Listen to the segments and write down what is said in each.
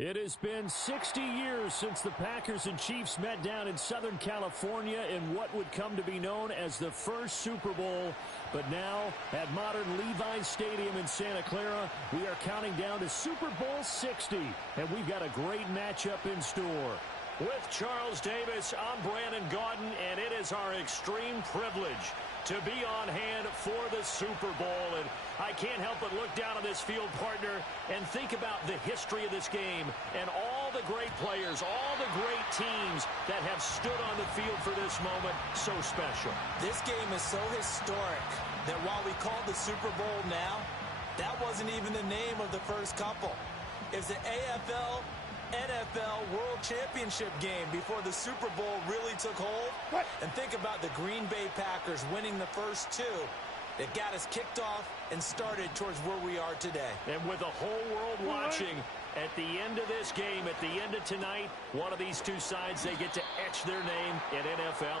It has been 60 years since the Packers and Chiefs met down in Southern California in what would come to be known as the first Super Bowl. But now, at modern Levi's Stadium in Santa Clara, we are counting down to Super Bowl 60. And we've got a great matchup in store. With Charles Davis, I'm Brandon Gaudin, and it is our extreme privilege to be on hand for the Super Bowl. And I can't help but look down on this field, partner, and think about the history of this game and all the great players, all the great teams that have stood on the field for this moment. So special. This game is so historic that while we call the Super Bowl now, that wasn't even the name of the first couple. It was the AFL NFL World Championship game before the Super Bowl really took hold. And think about the Green Bay Packers winning the first two that got us kicked off and started towards where we are today. And with the whole world watching, at the end of this game, at the end of tonight, one of these two sides, they get to etch their name in NFL.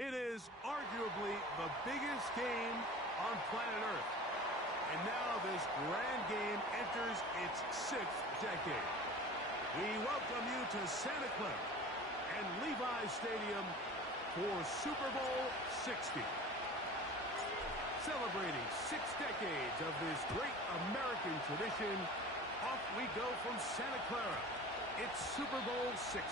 It is arguably the biggest game on planet Earth. And now this grand game enters its 6th decade. We welcome you to Santa Clara and Levi's Stadium for Super Bowl 60. Celebrating 6 decades of this great American tradition, off we go from Santa Clara. It's Super Bowl 60.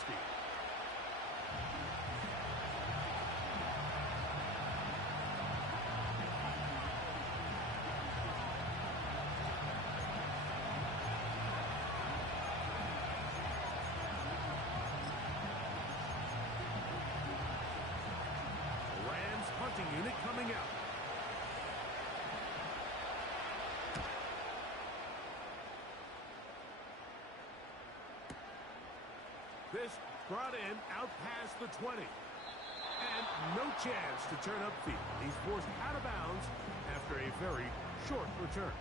Unit coming out. This brought in out past the 20. And no chance to turn upfield. He's forced out of bounds after a very short return.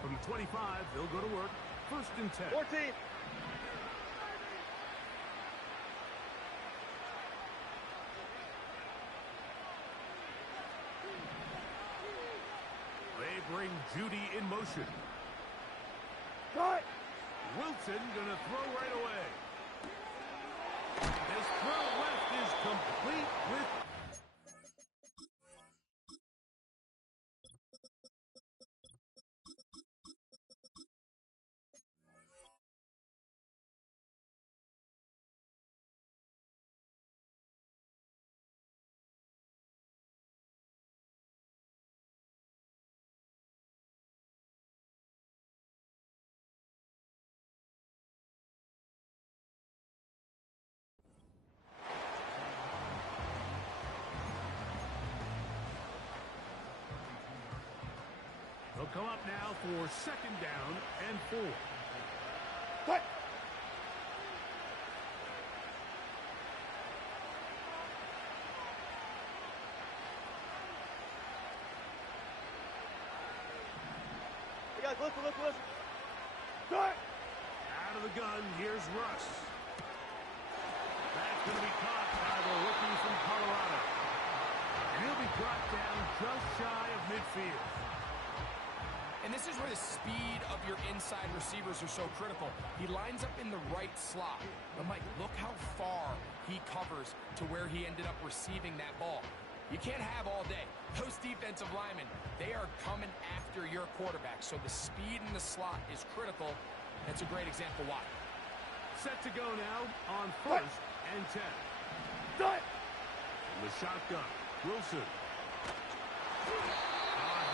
From the 25, they'll go to work. 1st and 10. 14. Bring Judy in motion. Cut. Wilson gonna throw right away. His throw left is complete with... They'll come up now for 2nd down and 4. Cut. You guys, listen. Cut. Out of the gun, here's Russ. That's going to be caught by the rookie from Colorado. And he'll be brought down just shy of midfield. And this is where the speed of your inside receivers are so critical. He lines up in the right slot. But, Mike, look how far he covers to where he ended up receiving that ball. You can't have all day. Those defensive linemen, they are coming after your quarterback. So the speed in the slot is critical. That's a great example why. Set to go now on 1st and 10. Cut. The shotgun. Wilson.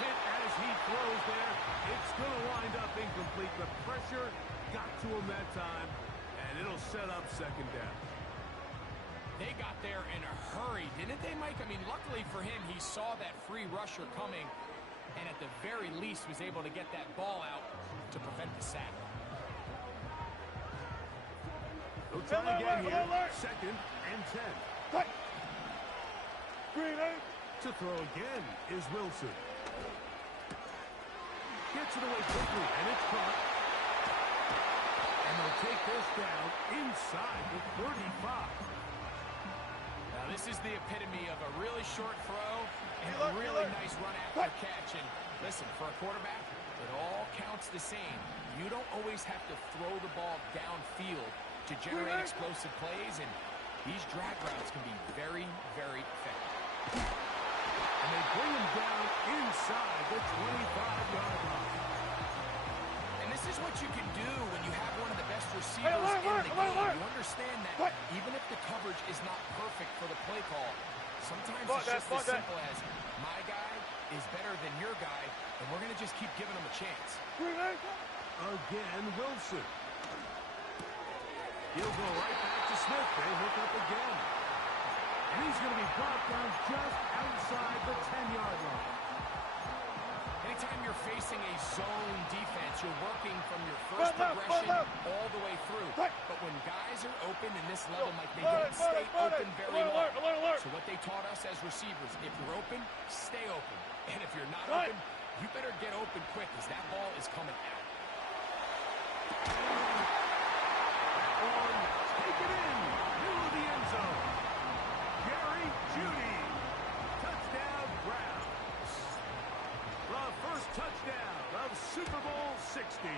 Hit as he throws there. It's going to wind up incomplete. The pressure got to him that time, and it'll set up 2nd down. They got there in a hurry, didn't they, Mike? I mean, luckily for him, he saw that free rusher coming, and at the very least was able to get that ball out to prevent the sack. They'll try again here. 2nd and 10. Cut. Green 8. To throw again is Wilson. Gets it away quickly, and it's caught. And they'll take this down inside the 35. Now, this is the epitome of a really short throw and a really nice run after catch. And listen, for a quarterback, it all counts the same. You don't always have to throw the ball downfield to generate explosive plays, and these drag routes can be very, very effective. And they bring him down inside the 25-yard line. And this is what you can do when you have one of the best receivers in the game. You understand that even if the coverage is not perfect for the play call, sometimes it's just as simple as my guy is better than your guy, and we're going to just keep giving him a chance. Again, Wilson. He'll go right back to Smith. They hook up again. And he's going to be brought down just outside the 10-yard line. Anytime you're facing a zone defense, you're working from your first progression all the way through. But when guys are open in this level, Mike, they don't stay open very long. So what they taught us as receivers, if you're open, stay open. And if you're not open, you better get open quick because that ball is coming out. on. Take it in. Middle of the end zone. Jerry Jeudy. Touchdown, Browns. The first touchdown of Super Bowl 60.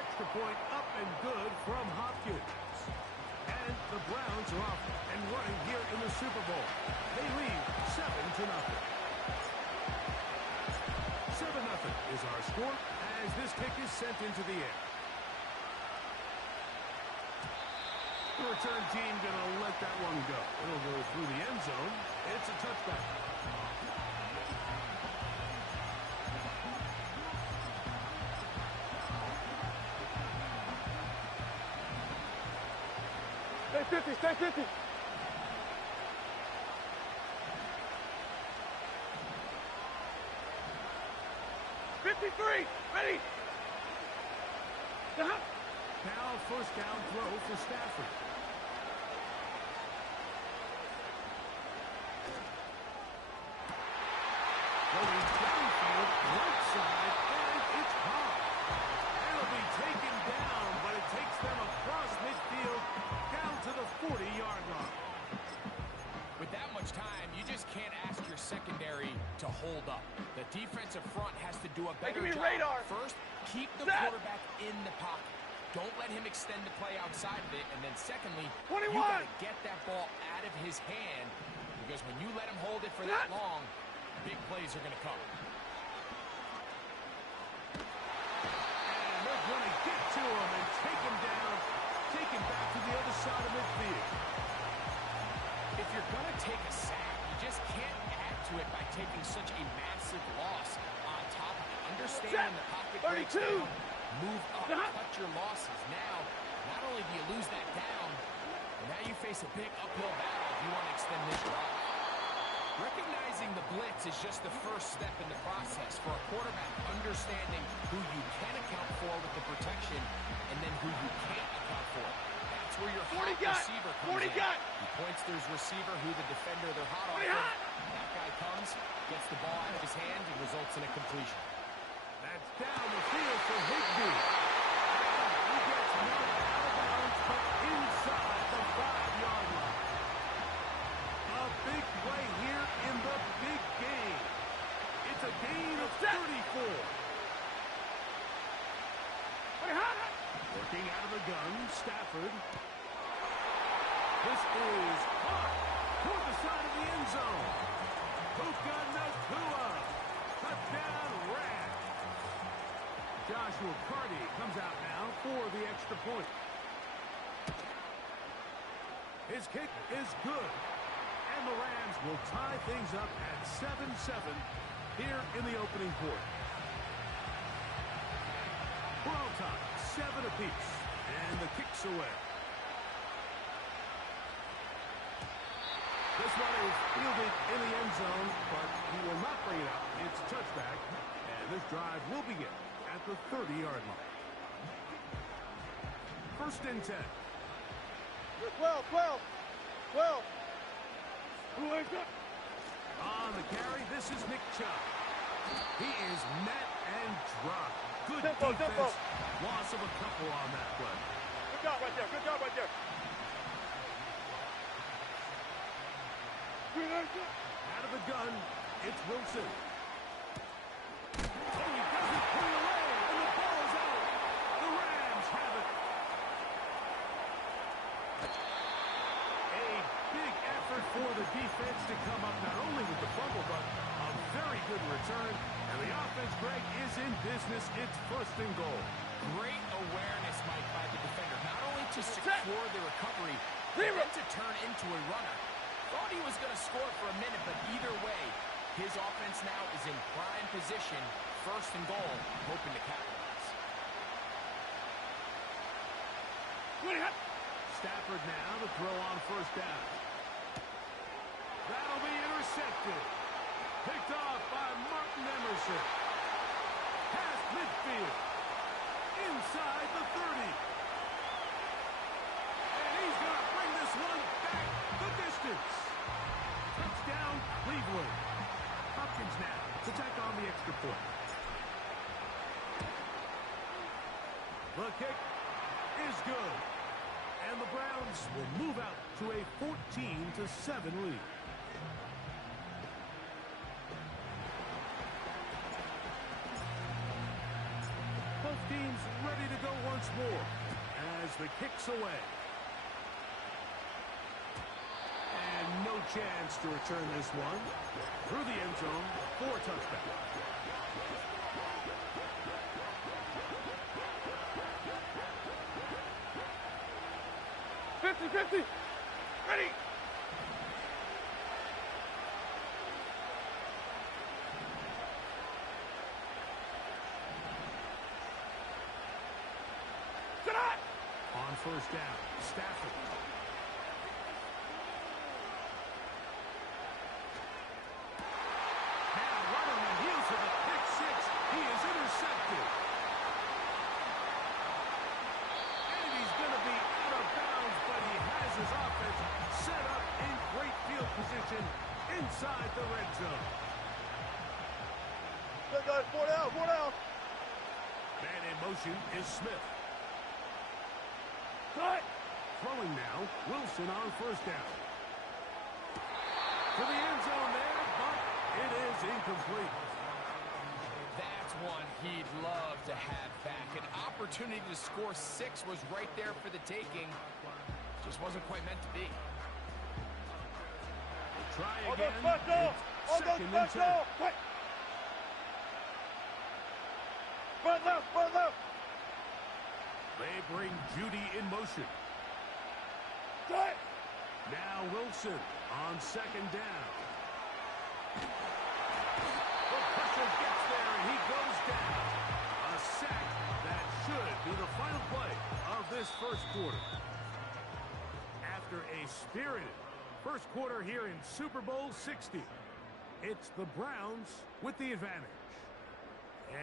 Extra point up and good from Hopkins. And the Browns are off and running here in the Super Bowl. They lead 7-0. 7-0 is our score as this kick is sent into the air. The return team going to let that one go. It'll go through the end zone. It's a touchback. Stay 50, stay 50. Ready? Now first down throw for Stafford. Going downfield, right side, and it's caught. It'll be taken down, but it takes them across midfield down to the 40-yard line. With that much time, you just can't ask your secondary to hold up. The defensive front has to do a better job. Radar. First, keep the quarterback in the pocket. Don't let him extend the play outside of it. And then secondly, 21. you got to get that ball out of his hand, because when you let him hold it for that long, big plays are going to come. And they're going to get to him and take him down, take him back to the other side of midfield. If you're going to take a sack, you just can't add to it by taking such a massive loss on top of it. Understand the pocket breaks down, move up, cut your losses. Now, not only do you lose that down, but now you face a big uphill battle if you want to extend this drive. Recognizing the blitz is just the first step in the process for a quarterback, understanding who you can account for with the protection and then who you can't account for. That's where your hot receiver comes in. He points to his receiver who the defender they're hot on. That guy comes, gets the ball out of his hand, and results in a completion. That's down the field for Higbee. He gets knocked out of bounds, but inside the 5-yard line. A big play here in the big game. It's a gain of 34. Working out of the gun, Stafford. This is caught toward the side of the end zone. Puka Nacua. Touchdown, Rams. Joshua Carty comes out now for the extra point. His kick is good. And the Rams will tie things up at 7-7 here in the opening quarter. We're on top, 7 apiece, and the kick's away. This one is fielded in the end zone, but he will not bring it out. It's a touchback, and this drive will begin at the 30-yard line. First and 10. 12. On the carry, this is Nick Chubb. He is met and dropped. Good defense. Loss of a couple on that play. Good job right there. Out of the gun, it's Wilson. Oh, he doesn't put it away, and the ball is out. The Rams have it. A big effort for the defense to come up not only with the fumble, but a very good return. And the offense, Greg, is in business. It's first and goal. Great awareness, Mike, by the defender. Not only to secure the recovery, but to turn into a runner. Thought he was going to score for a minute, but either way, his offense now is in prime position, first and goal, hoping to capitalize. Stafford now to throw on first down. That'll be intercepted. Picked off by Martin Emerson. Past midfield. Inside the 30. And he's going to bring this one back the distance. Touchdown, Cleveland. Hopkins now to tack on the extra point. The kick is good. And the Browns will move out to a 14-7 lead. Both teams ready to go once more as the kick's away. And no chance to return this one. Through the end zone for a touchdown. Ready! On first down, Stafford. Now right on the heels of the pick six, he is intercepted. And he's going to be out of bounds, but he has his offense set up in great field position inside the red zone. Good guys, 4 down, 4 down. Man in motion is Smith. Cut! Throwing now, Wilson on first down. To the end zone there, but it is incomplete. That's one he'd love to have back. An opportunity to score 6 was right there for the taking. Just wasn't quite meant to be. We'll try All again. those special! All It's those second and 10. special! Quick! Front left, front left! They bring Judy in motion. Cut! Now Wilson on second down. The pressure gets there, and he goes down. A sack that should be the final play of this first quarter. After a spirited first quarter here in Super Bowl 60, it's the Browns with the advantage.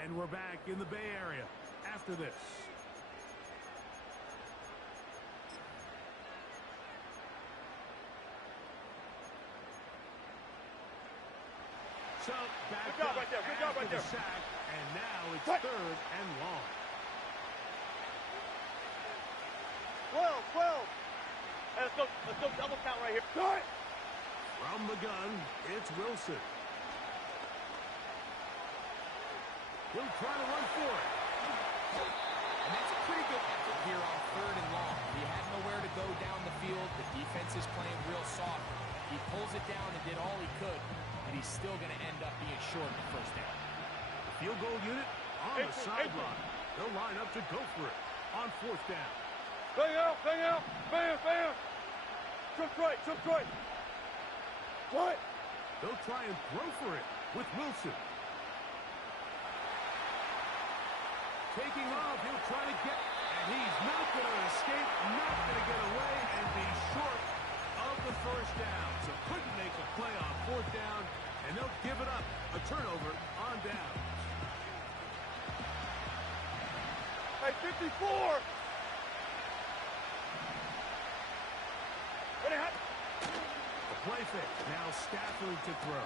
And we're back in the Bay Area after this. So back Good job up right there, good job after right the there. sack, and now it's Cut. 3rd and long. 12. Hey, let's go double count right here. Cut! From the gun, it's Wilson. He'll try to run for it. And that's a pretty good effort here on 3rd and long. He had nowhere to go down the field. The defense is playing real soft. He pulls it down and did all he could, and he's still going to end up being short of the first down. The field goal unit on the sideline. They'll line up to go for it on 4th down. Bang out, bam! Trip right. What? They'll try and throw for it with Wilson. Taking off, he'll try to get, and he's not going to escape, not going to get away, and be short of the first down. So couldn't make a play on 4th down, and they'll give it up. A turnover on down. Hey, 54! Ready, hot? The play fake. Now Stafford to throw.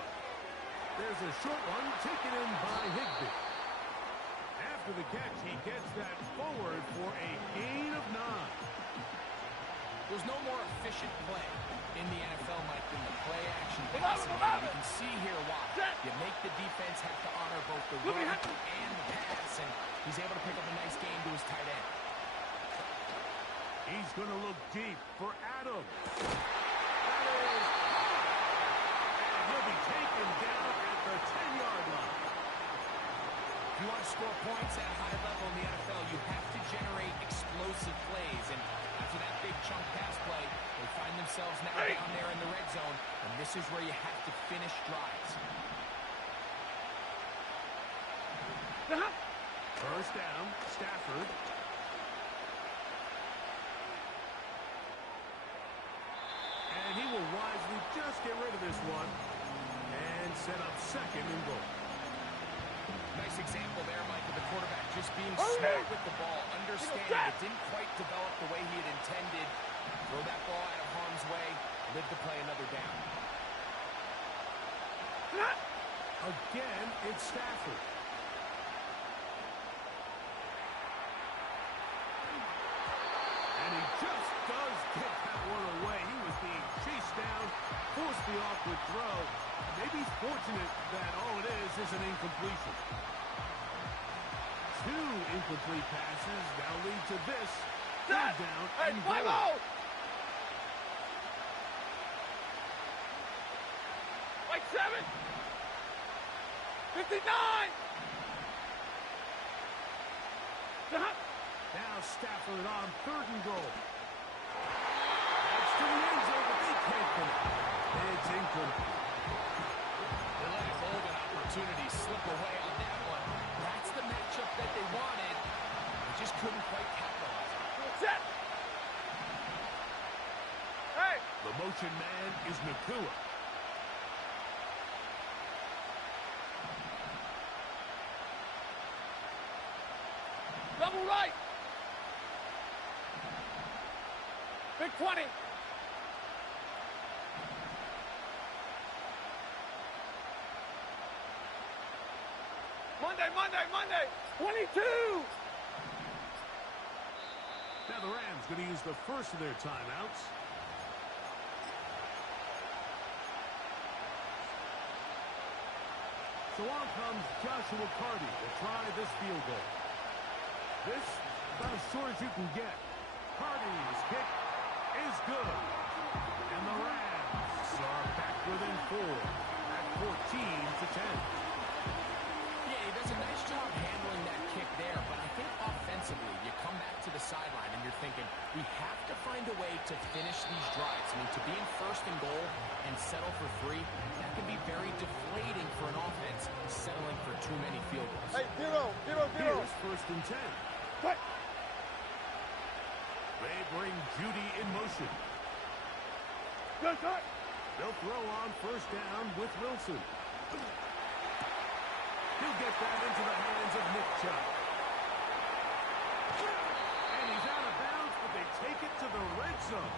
There's a short one taken in by Higbee. After the catch, he gets that forward for a gain of 9. There's no more efficient play in the NFL, Mike, than the play-action passing game. You can see here why. You make the defense have to honor both the run and the pass, and he's able to pick up a nice gain to his tight end. He's going to look deep for Adams. That is, and he'll be taken down at the 10-yard line. If you want to score points at a high level in the NFL, you have to generate explosive plays. And after that big chunk pass play, they find themselves now down there in the red zone. And this is where you have to finish drives. First down, Stafford. And he will wisely just get rid of this one and set up 2nd and goal. Nice example there, Mike, of the quarterback just being smart with the ball, understanding it didn't quite develop the way he had intended. Throw that ball out of harm's way, live to play another down. Again, it's Stafford. Higby's fortunate that all it is an incompletion. 2 incomplete passes now lead to this. Third down and goal. Like 7. 59. Now Stafford on 3rd and goal. That's to the end zone, but they can't connect. It's incomplete. They let a golden opportunity slip away on that one. That's the matchup that they wanted. They just couldn't quite capitalize on it. Set. Hey. The motion man is Nakua. Double right. Big 20. Monday. 22. Now the Rams going to use the first of their timeouts. So on comes Joshua Carty to try this field goal. This about as short as you can get. Carty's kick is good. And the Rams are back within 4 at 14-10. Yeah, he does a nice job handling that kick there, but I think offensively, you come back to the sideline and you're thinking, we have to find a way to finish these drives. I mean, to be in 1st and goal and settle for 3, that can be very deflating for an offense, settling for too many field goals. Hey, 0. Here's 1st and 10. Cut. They bring Judy in motion. Good cut. They'll throw on 1st down with Wilson. He'll get that into the hands of Nick Chubb. And he's out of bounds, but they take it to the red zone.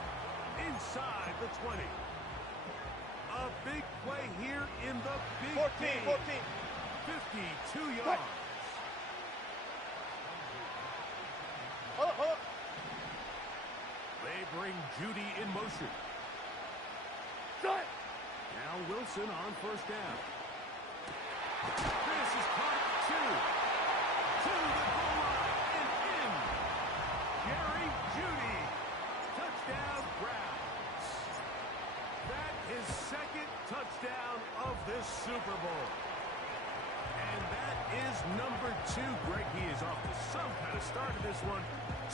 Inside the 20. A big play here in the big 14. 52 yards. They bring Judy in motion. Cut. Now Wilson on 1st down. This is caught 2. To the goal line and in. Jerry Judy. Touchdown Browns. That is 2nd touchdown of this Super Bowl. And that is number 2. Greg, he is off to some kind of start in this one.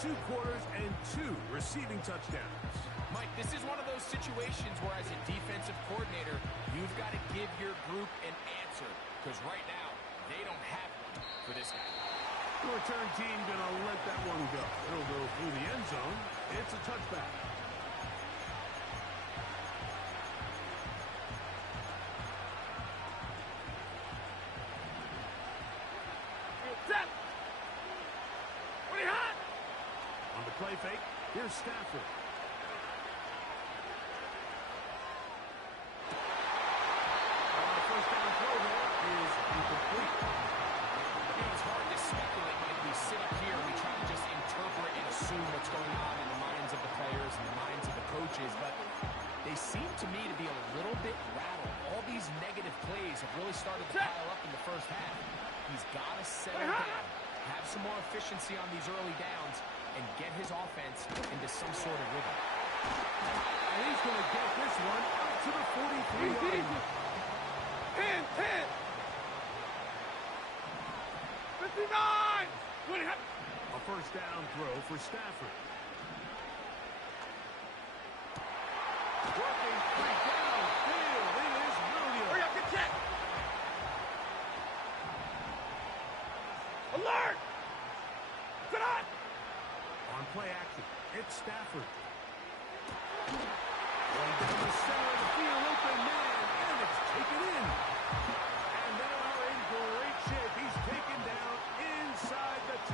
2 quarters and 2 receiving touchdowns. Mike, this is one of those situations where as a defensive coordinator, you've got to give your group an answer. Because right now, they don't have one for this guy. The return team going to let that one go. It'll go through the end zone. It's a touchback. Set. What do you have? On the play fake, here's Stafford. First down throw there is incomplete. It's hard to speculate, Mike. We sit up here, we try to just interpret and assume what's going on in the minds of the players and the minds of the coaches, but they seem to me to be a little bit rattled. All these negative plays have really started to pile up in the first half. He's got to settle down, have some more efficiency on these early downs, and get his offense into some sort of rhythm. And he's going to get this one out to the 43-yard line. 10. 59. What do you have? A first down throw for Stafford. Working free downfield. It is Williams. Hurry up, get check. Alert. Sit on. On play action, it's Stafford. Going down the center of the field, open man, and it's taken in. And they are in great shape. He's taken down inside the 10.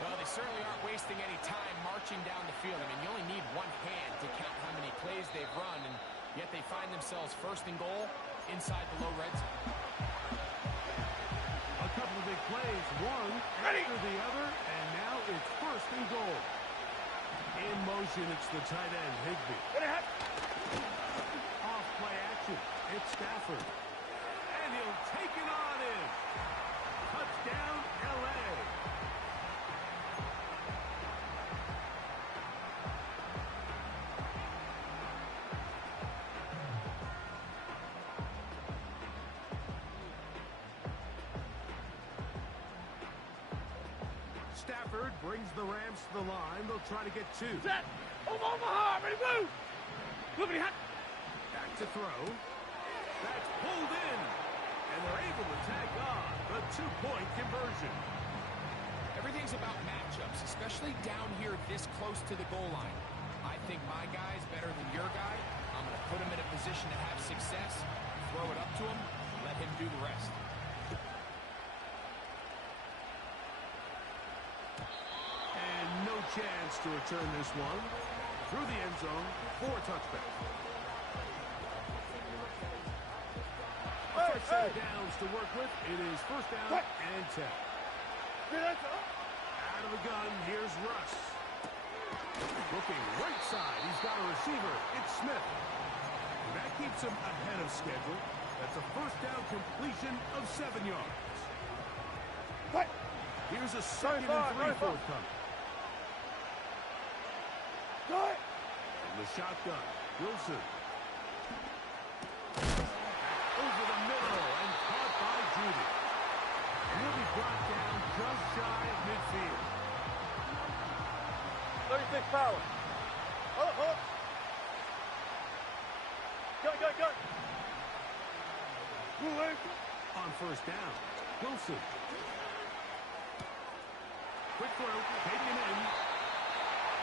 Well, they certainly aren't wasting any time marching down the field. I mean, you only need one hand to count how many plays they've run, and yet they find themselves 1st and goal inside the low red zone. A couple of big plays, one after the other, and now it's 1st and goal. In motion, it's the tight end, Higbee. What do you have? Off play action. motion. It's Stafford. And he'll take it on in. Touchdown, L.A. Stafford brings the Rams to the line. They'll try to get two. Set. Omaha, ready, move. Look at Back to throw. That's pulled in. And they're able to tag on the two-point conversion. Everything's about matchups, especially down here this close to the goal line. I think my guy's better than your guy. I'm going to put him in a position to have success, throw it up to him, let him do the rest. And no chance to return this one. Through the end zone for a touchback. First set of downs to work with. It is first down and 10. Out of the gun, here's Russ. Looking right side, he's got a receiver. It's Smith. And that keeps him ahead of schedule. That's a first down completion of 7 yards. Here's a second and 3 forthcoming. From the shotgun, Wilson. Over the middle and caught by Judy. And he'll be brought down just shy of midfield. 36 power. Go. On first down, Wilson. Quick throw, taken in.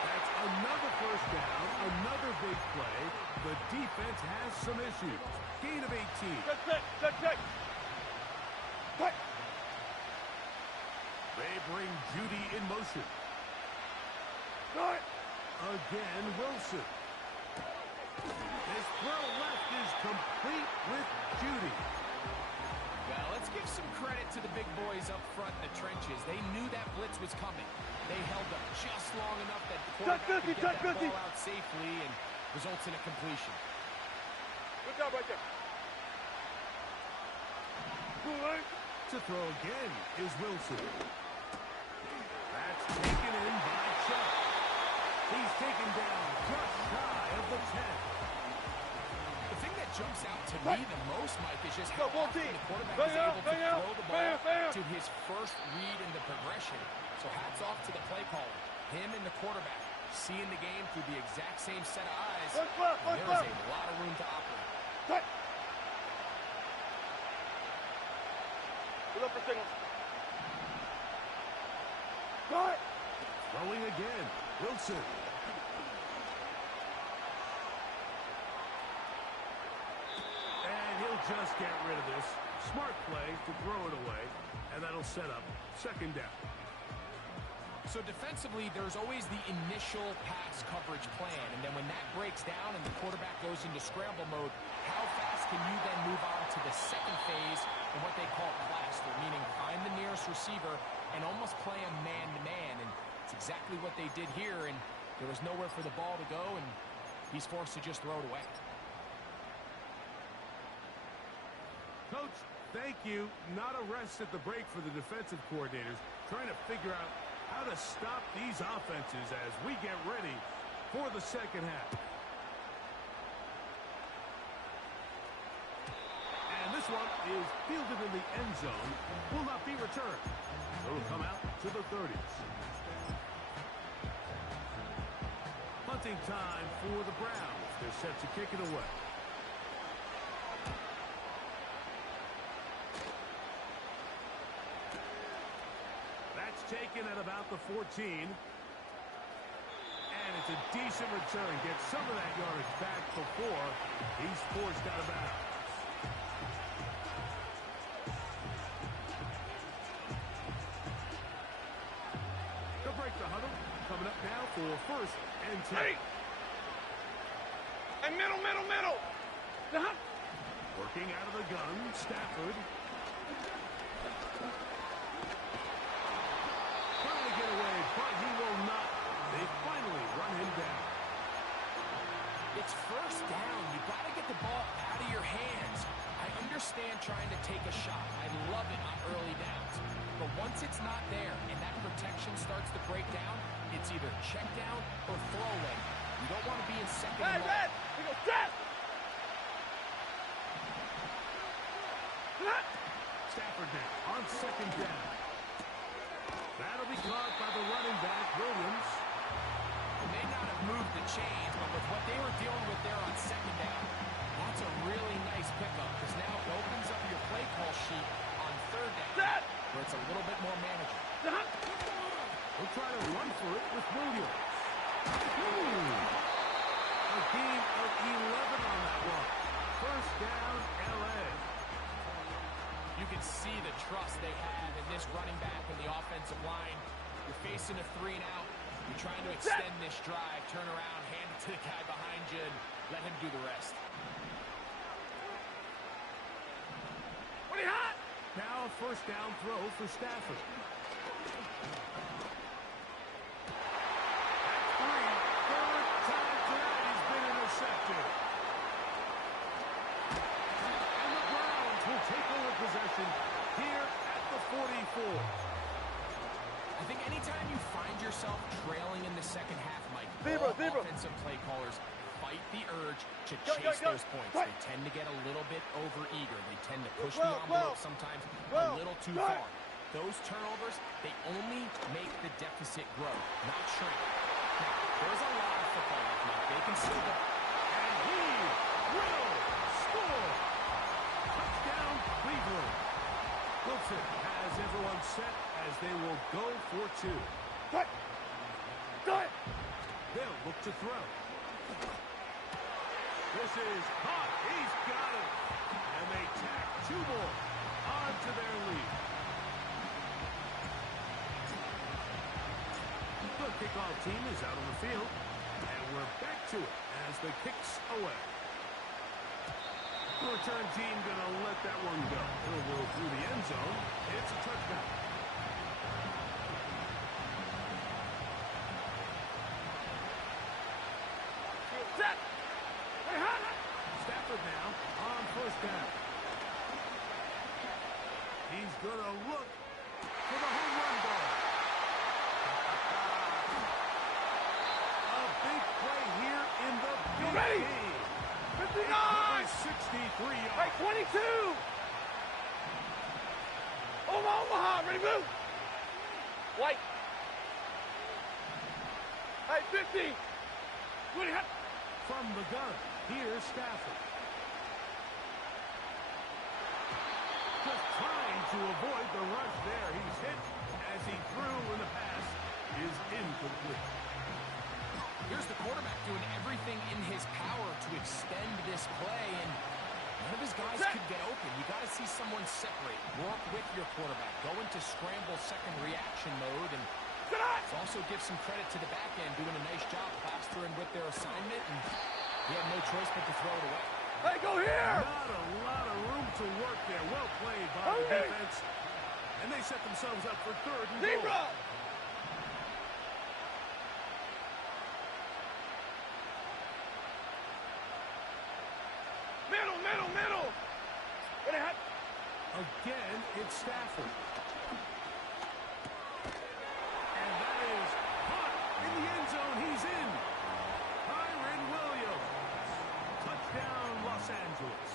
That's another first down, another big play. The defense has some issues. Gain of 18. Check. They bring Judy in motion. Again, Wilson. His throw left is complete with Judy. Well, let's give some credit to the big boys up front in the trenches. They knew that blitz was coming. They held up just long enough that the quarterback could get that ball out safely and results in a completion. Good job right there. To throw again is Wilson. That's taken in by Chubb. He's taken down just shy of the 10. The thing that jumps out to me the most, Mike, is just how often the quarterback is able to throw the ball to his first read in the progression. So hats off to the play caller. Him and the quarterback seeing the game through the exact same set of eyes. And there is a lot of room to operate. Look up for signals. Throwing again, Wilson. And he'll just get rid of this. Smart play to throw it away, and that'll set up second down. So defensively, there's always the initial pass coverage plan, and then when that breaks down and the quarterback goes into scramble mode, how fast can you then move on to the second phase in what they call plaster, meaning find the nearest receiver and almost play him man-to-man, and it's exactly what they did here, and there was nowhere for the ball to go, and he's forced to just throw it away. Coach, thank you. Not a rest at the break for the defensive coordinators, trying to figure out how to stop these offenses as we get ready for the second half. And this one is fielded in the end zone, will not be returned. It'll come out to the 30s. Punting time for the Browns. They're set to kick it away. Taken at about the 14. And it's a decent return. Gets some of that yardage back before he's forced out of bounds. They'll break the huddle. Coming up now for first and 10. Hey! And middle. Working out of the gun, Stafford. Get away, but he will not. They finally run him down. It's first down. You got to get the ball out of your your hands. I understand trying to take a shot. I love it on early downs. But once it's not there and that protection starts to break down, it's either check down or throw lane. You don't want to be in second and long. We go set! Stafford now on second down. That'll be caught by the running back, Williams. They may not have moved the chains, but with what they were dealing with there on second down, that's a really nice pickup because now it opens up your play call sheet on third down, where it's a little bit more manageable. We'll try to run for it with Williams. A gain of 11 on that one. First down, L.A. You can see the trust they have in this running back and the offensive line. You're facing a 3 and out. You're trying to extend this drive, turn around, hand it to the guy behind you, and let him do the rest. Now a first down throw for Stafford. That's 3. Third time tonight he's been intercepted. And the Browns will take over possession here at the 44. I think anytime you find yourself trailing in the second half, Mike, offensive play callers fight the urge to chase those points. They tend to get a little bit overeager. They tend to push the envelope sometimes a little too far. Those turnovers, they only make the deficit grow, not shrink. Now, there's a lot of football left, Mike. They can still go. And he will score. Touchdown, Cleveland. Wilson has everyone set as they will go for 2. They'll look to throw. This is hot. He's got it. And they tack 2 more onto their lead. The kickoff team is out on the field. And we're back to it as the kick's away. The return team going to let that one go. It'll go through the end zone. It's a touchdown. Stafford now on first down. He's going to look for the home run ball. A big play here in the big game. 59! 63 yards. Hey, 22! Omaha, ready to move! White. Hey, 50! From the gun, here's Stafford. Just trying to avoid the rush there. He's hit as he threw when the pass is incomplete. Here's the quarterback doing everything in his power to extend this play, and none of his guys could get open. You got to see someone separate, work with your quarterback, go into scramble second reaction mode, and also give some credit to the back end doing a nice job plastering with their assignment, and he had no choice but to throw it away. Hey, go here! Not a lot of room to work there. Well played by the defense. And they set themselves up for third and goal. Middle! Again, it's Stafford. And that is hot in the end zone. He's in. Kyren Williams. Touchdown, Los Angeles.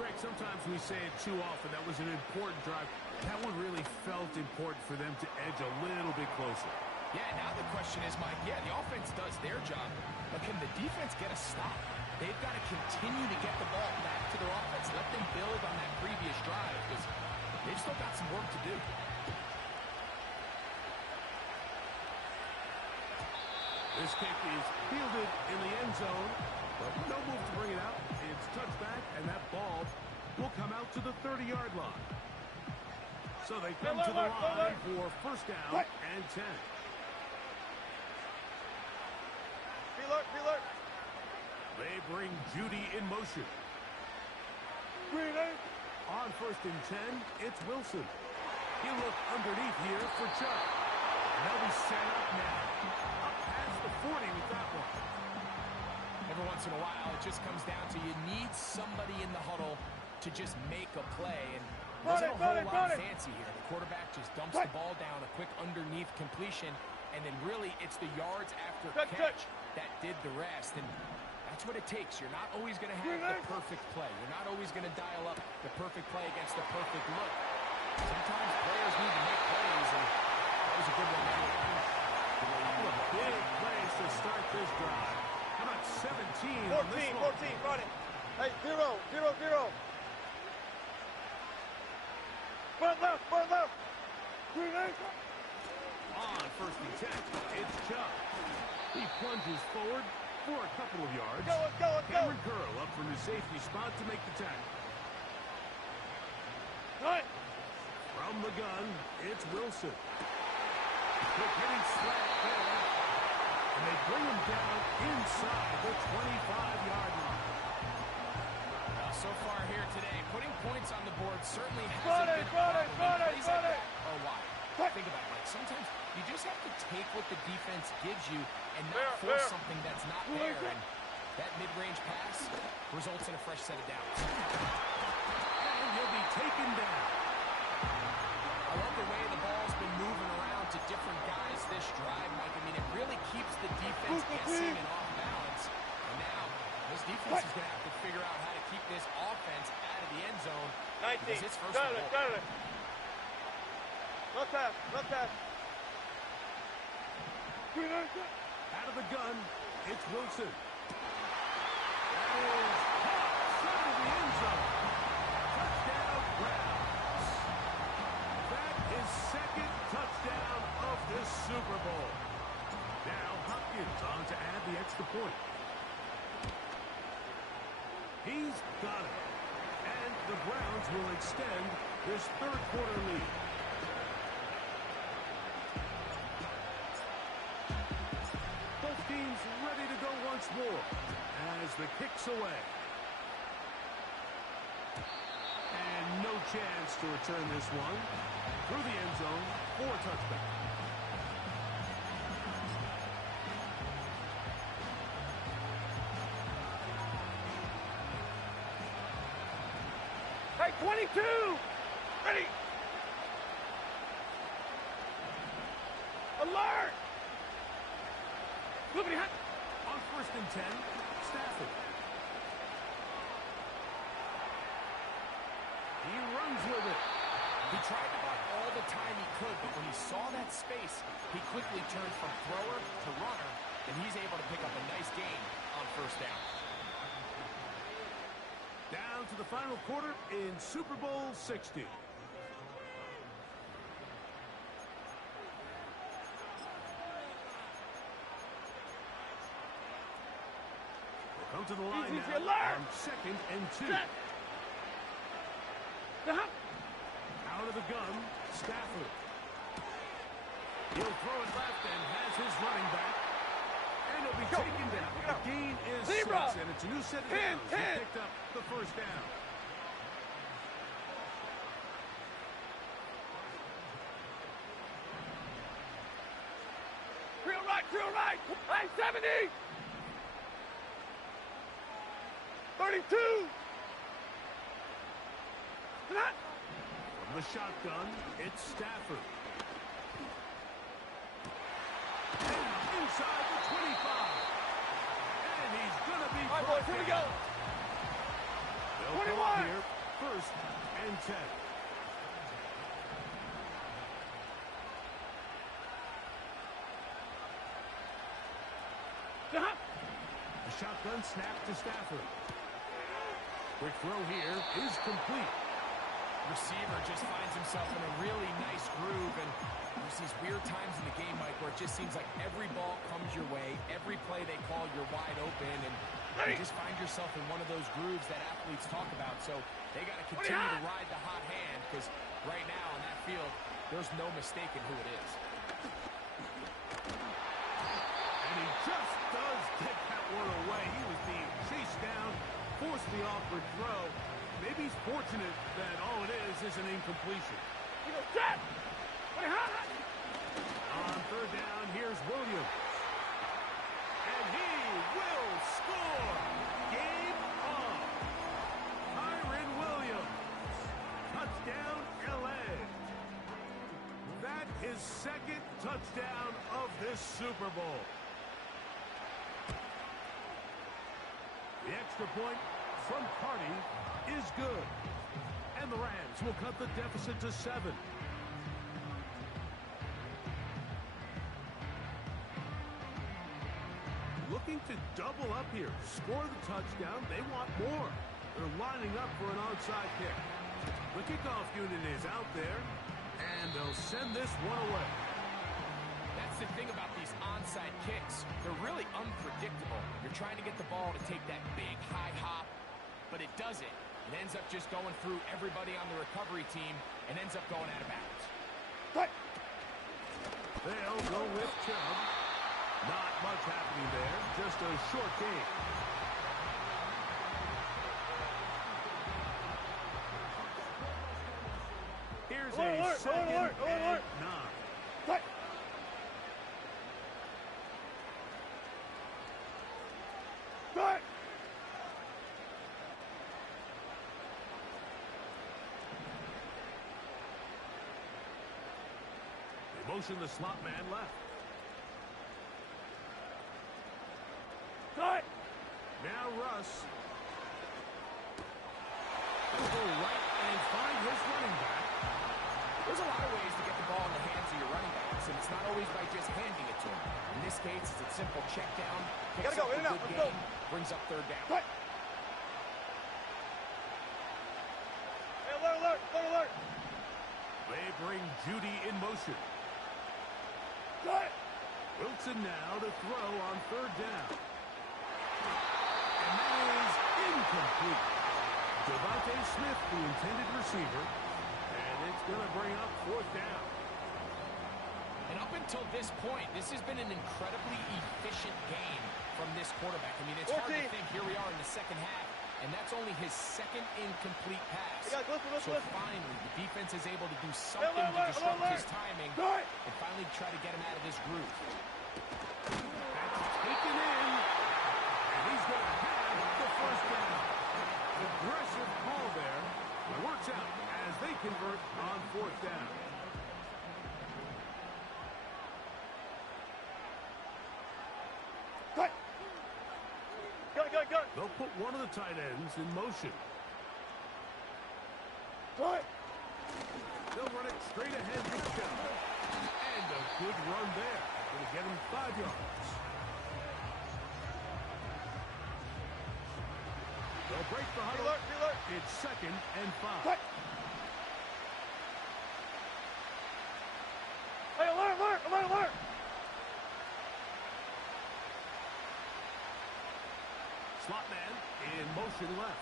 Greg, sometimes we say it too often. That was an important drive. That one really felt important for them to edge a little bit closer. Yeah, now the question is, Mike, the offense does their job, but can the defense get a stop? They've got to continue to get the ball back to their offense. Let them build on that previous drive because they've still got some work to do. This kick is fielded in the end zone, but no move to bring it out. It's touchback, and that ball will come out to the 30-yard line. So they come to the line for first down and 10. Alert! They bring Judy in motion. Green, On first and 10, it's Wilson. He'll look underneath here for Chubb. And they'll be set up now. Up past the 40 with that one. Every once in a while, it just comes down to you need somebody in the huddle to just make a play. And there's not a whole lot fancy here. The quarterback just dumps the ball down, a quick underneath completion, and then really it's the yards after catch that did the rest. And that's what it takes. You're not always going to have the perfect play. You're not always going to dial up the perfect play against the perfect look. Sometimes players need to make plays, and that was a good one. Big plays to start this drive. How about 17 on this 14, run it. Hey, 0, 0, 0. Run left, run left. On first and 10, it's Chubb. He plunges forward for a couple of yards. Let's go. Cameron Curl up from his safety spot to make the tackle. Right. From the gun, it's Wilson. Quick hitting slant there. And they bring him down inside the 25-yard line. Well, so far here today, putting points on the board certainly hasn't been a problem. Plays like that are why. Think about it, Mike. Sometimes you just have to take what the defense gives you and not force something that's not there. And that mid-range pass results in a fresh set of downs. And he'll be taken down. I love the way the ball's been moving around to different guys this drive, Mike. I mean, it really keeps the defense guessing and off balance. And now, this defense is going to have to figure out how to keep this offense out of the end zone. 19. It's first and goal. Left pass. Out of the gun, it's Wilson. That is caught short of the end zone. Touchdown, Browns. That is second touchdown of this Super Bowl. Now Hopkins on to add the extra point. He's got it. And the Browns will extend this third quarter lead. Both teams ready to go once more as the kick's away. And no chance to return this one. Through the end zone for a touchback. Hey, 22. Ready. Alert. Look at him. On first and 10, Stafford. He runs with it. He tried to block all the time he could, but when he saw that space, he quickly turned from thrower to runner, and he's able to pick up a nice gain on first down. Down to the final quarter in Super Bowl 60. We'll come to the line now on second and 2. Out of the gun, Stafford. He'll throw it left and has his running back. And he'll be taken down. The gain is 6, and it's a new set of downs. He picked up the first down. Real right. Hey, 70. 32. From the shotgun, it's Stafford. And inside the 25. And he's going to be All right, boys, here we go. They'll 21. Here, first and 10. The shotgun snap to Stafford. Quick throw here is complete. Receiver just finds himself in a really nice groove, and there's these weird times in the game, Mike, where it just seems like every ball comes your way, every play they call, you're wide open, and you just find yourself in one of those grooves that athletes talk about. So they got to continue to ride the hot hand, because right now in that field, there's no mistaking who it is. And he just does get that one away. He was being chased down, forced the awkward throw. Maybe he's fortunate that all it is an incompletion. On third down, here's Williams. And he will score. Game touchdown of this Super Bowl. The extra point from Carty is good. And the Rams will cut the deficit to 7. Looking to double up here. Score the touchdown. They want more. They're lining up for an onside kick. The kickoff unit is out there. And they'll send this one away. That's the thing about these onside kicks. They're really unpredictable. You're trying to get the ball to take that big high hop, but it doesn't. It ends up just going through everybody on the recovery team and ends up going out of bounds. They'll go with Chubb. Not much happening there. Just a short game. Here's a second and 9. They motion the slot man left. Now Russ. He'll go right and find his running back. There's a lot of ways to get the ball in the hands of your running backs, and it's not always by just handing it to them. In this case, it's a simple check down, picks up a good gain, brings up third down. Hey, alert! They bring Judy in motion. Wilson now to throw on third down. And that is incomplete. Devontae Smith, the intended receiver, and it's going to bring up fourth down. And up until this point, this has been an incredibly efficient game from this quarterback. I mean, it's hard to think here we are in the second half, and that's only his second incomplete pass. So finally, the defense is able to do something to disrupt his timing and finally try to get him out of this groove. That's taken in, and he's going to have the first down. Aggressive call there. It works out as they convert on fourth down. Go. They'll put one of the tight ends in motion. They'll run it straight ahead to Chubb. And a good run there. Going to get him 5 yards. They'll break the huddle. It's second and 5. Hey, alert! Slot man in motion left.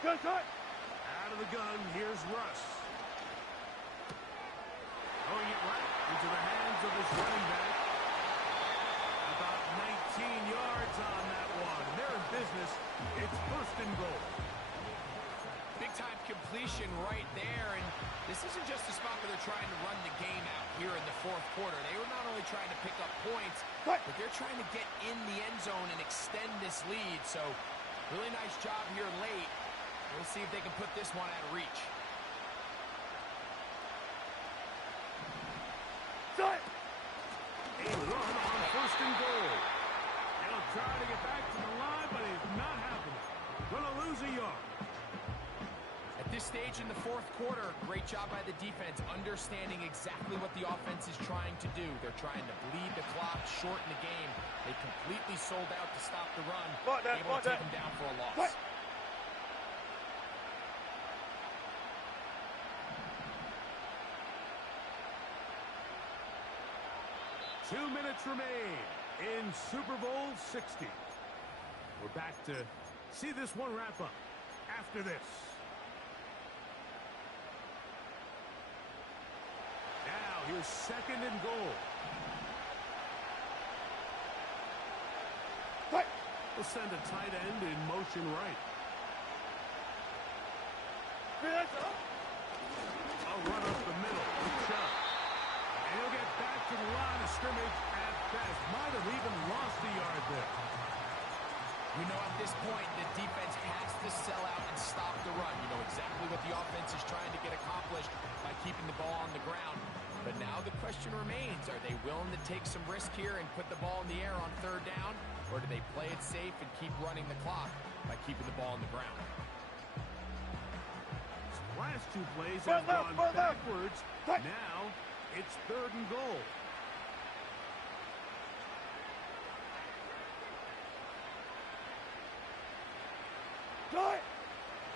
Good. Out of the gun, here's Russ. Throwing it right into the hands of his running back. About 19 yards on that one. They're in business. It's first and goal. Big-time completion right there, and this isn't just a spot where they're trying to run the game out here in the fourth quarter. They were not only trying to pick up points, but they're trying to get in the end zone and extend this lead. So, really nice job here late. We'll see if they can put this one out of reach. A run on first and goal. He'll try to get back to the line, but it's not happening. Gonna lose a yard. At this stage in the fourth quarter, great job by the defense, understanding exactly what the offense is trying to do. They're trying to bleed the clock, shorten the game. They completely sold out to stop the run, able to take them down for a loss. 2 minutes remain in Super Bowl 60. We're back to see this one wrap up after this. Now here's second and goal. We'll send a tight end in motion right. A run up the middle with Chubb. And he'll get back to the line of scrimmage at best. Might have even lost a yard there. You know at this point the defense has to sell out and stop the run. You know exactly what the offense is trying to get accomplished by keeping the ball on the ground. But now the question remains, are they willing to take some risk here and put the ball in the air on third down? Or do they play it safe and keep running the clock by keeping the ball on the ground? Last two plays have gone backwards. Now it's 3rd and goal.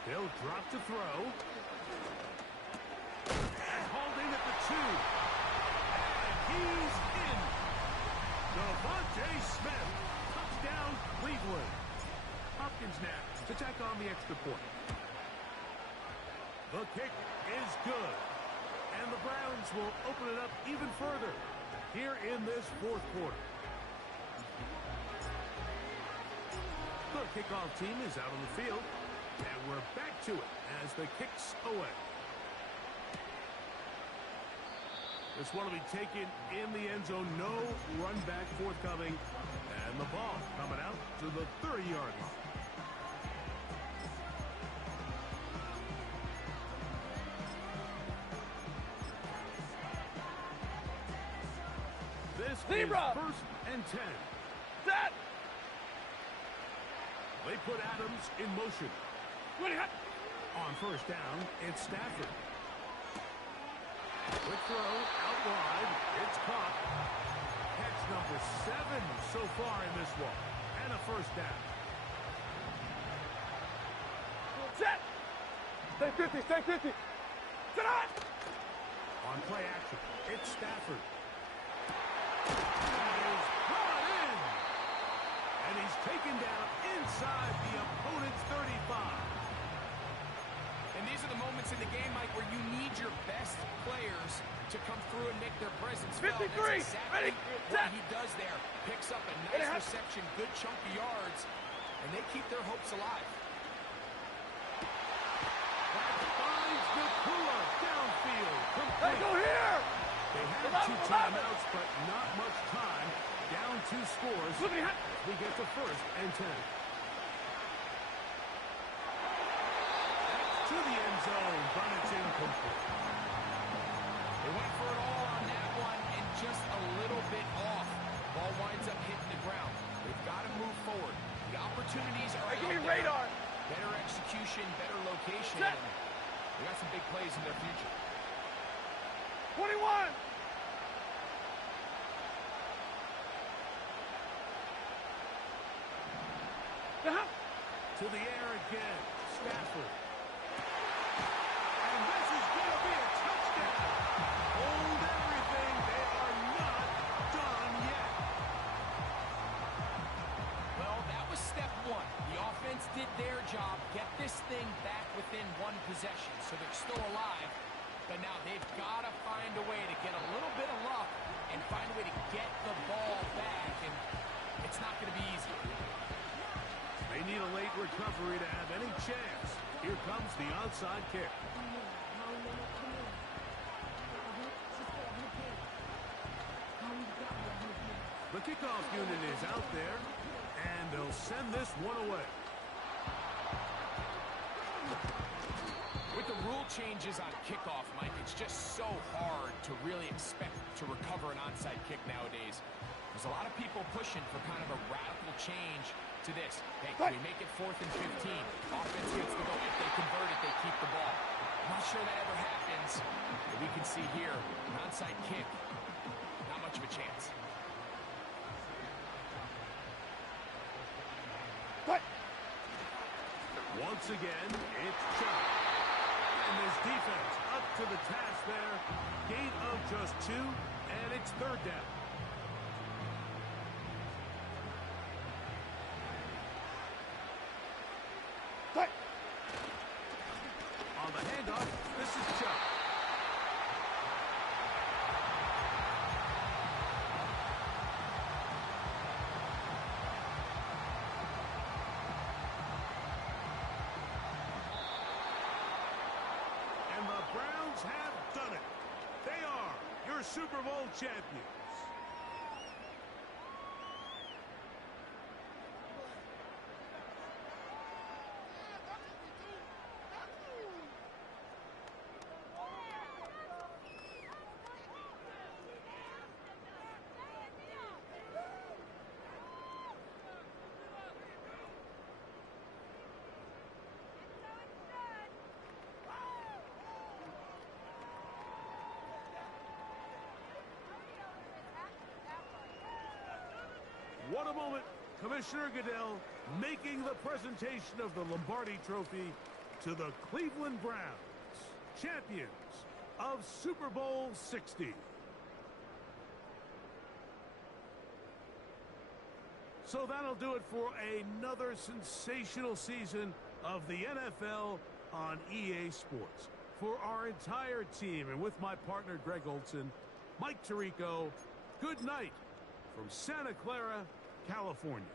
They'll drop to throw. And holding at the 2. And he's in. Devontae Smith. Touchdown, Cleveland. Hopkins now to tack on the extra point. The kick is good. And the Browns will open it up even further here in this 4th quarter. The kickoff team is out on the field. And we're back to it as the kick's away. This one will be taken in the end zone. No run back forthcoming. And the ball coming out to the 30-yard line. This is 1st and 10. Set! They put Adams in motion. On 1st down, it's Stafford. Quick throw, out wide. It's caught. Catch number 7 so far in this one. And a 1st down. Set! Stay 50, stay 50. Sit on! On play action, it's Stafford. That is brought in. And he's taken down inside the opponent's 35. And these are the moments in the game, Mike, where you need your best players to come through and make their presence felt. 53, That's exactly ready, what he does there. Picks up a nice reception, good chunky yards, and they keep their hopes alive. That finds Nakua downfield. Complete. Hey, go here! They had 2 timeouts, but not much time. Down 2 scores. We get to 1st and 10. To the end zone, but it's incomplete. They went for it all on that one and just a little bit off. Ball winds up hitting the ground. They've got to move forward. The opportunities are Give me out there. radar. Better execution, better location. Set. And they got some big plays in their future. 21! To the air again. Stafford. And this is going to be a touchdown. Hold everything. They are not done yet. Well, that was step 1. The offense did their job, get this thing back within 1 possession, so they're still alive. But now they've got to find a way to get a little bit of luck and find a way to get the ball back, and it's not going to be easy. They need a late recovery to have any chance. Here comes the onside kick. The kickoff unit is out there, and they'll send this one away. With the rule changes on kickoff, Mike, it's just so hard to really expect to recover an onside kick nowadays. There's a lot of people pushing for kind of a radical change to this. Hey, we make it 4th and 15. Offense gets the goal. If they convert it, they keep the ball. I'm not sure that ever happens. But we can see here, an onside kick, not much of a chance. Once again, it's Chubb. And his defense up to the task there. Gain of just 2, and it's 3rd down. On the handoff, this is Chubb. And the Browns have done it. They are your Super Bowl champions. What a moment. Commissioner Goodell making the presentation of the Lombardi Trophy to the Cleveland Browns, champions of Super Bowl 60. So that'll do it for another sensational season of the NFL on EA Sports. For our entire team and with my partner Greg Olson, Mike Tirico, good night from Santa Clara, California.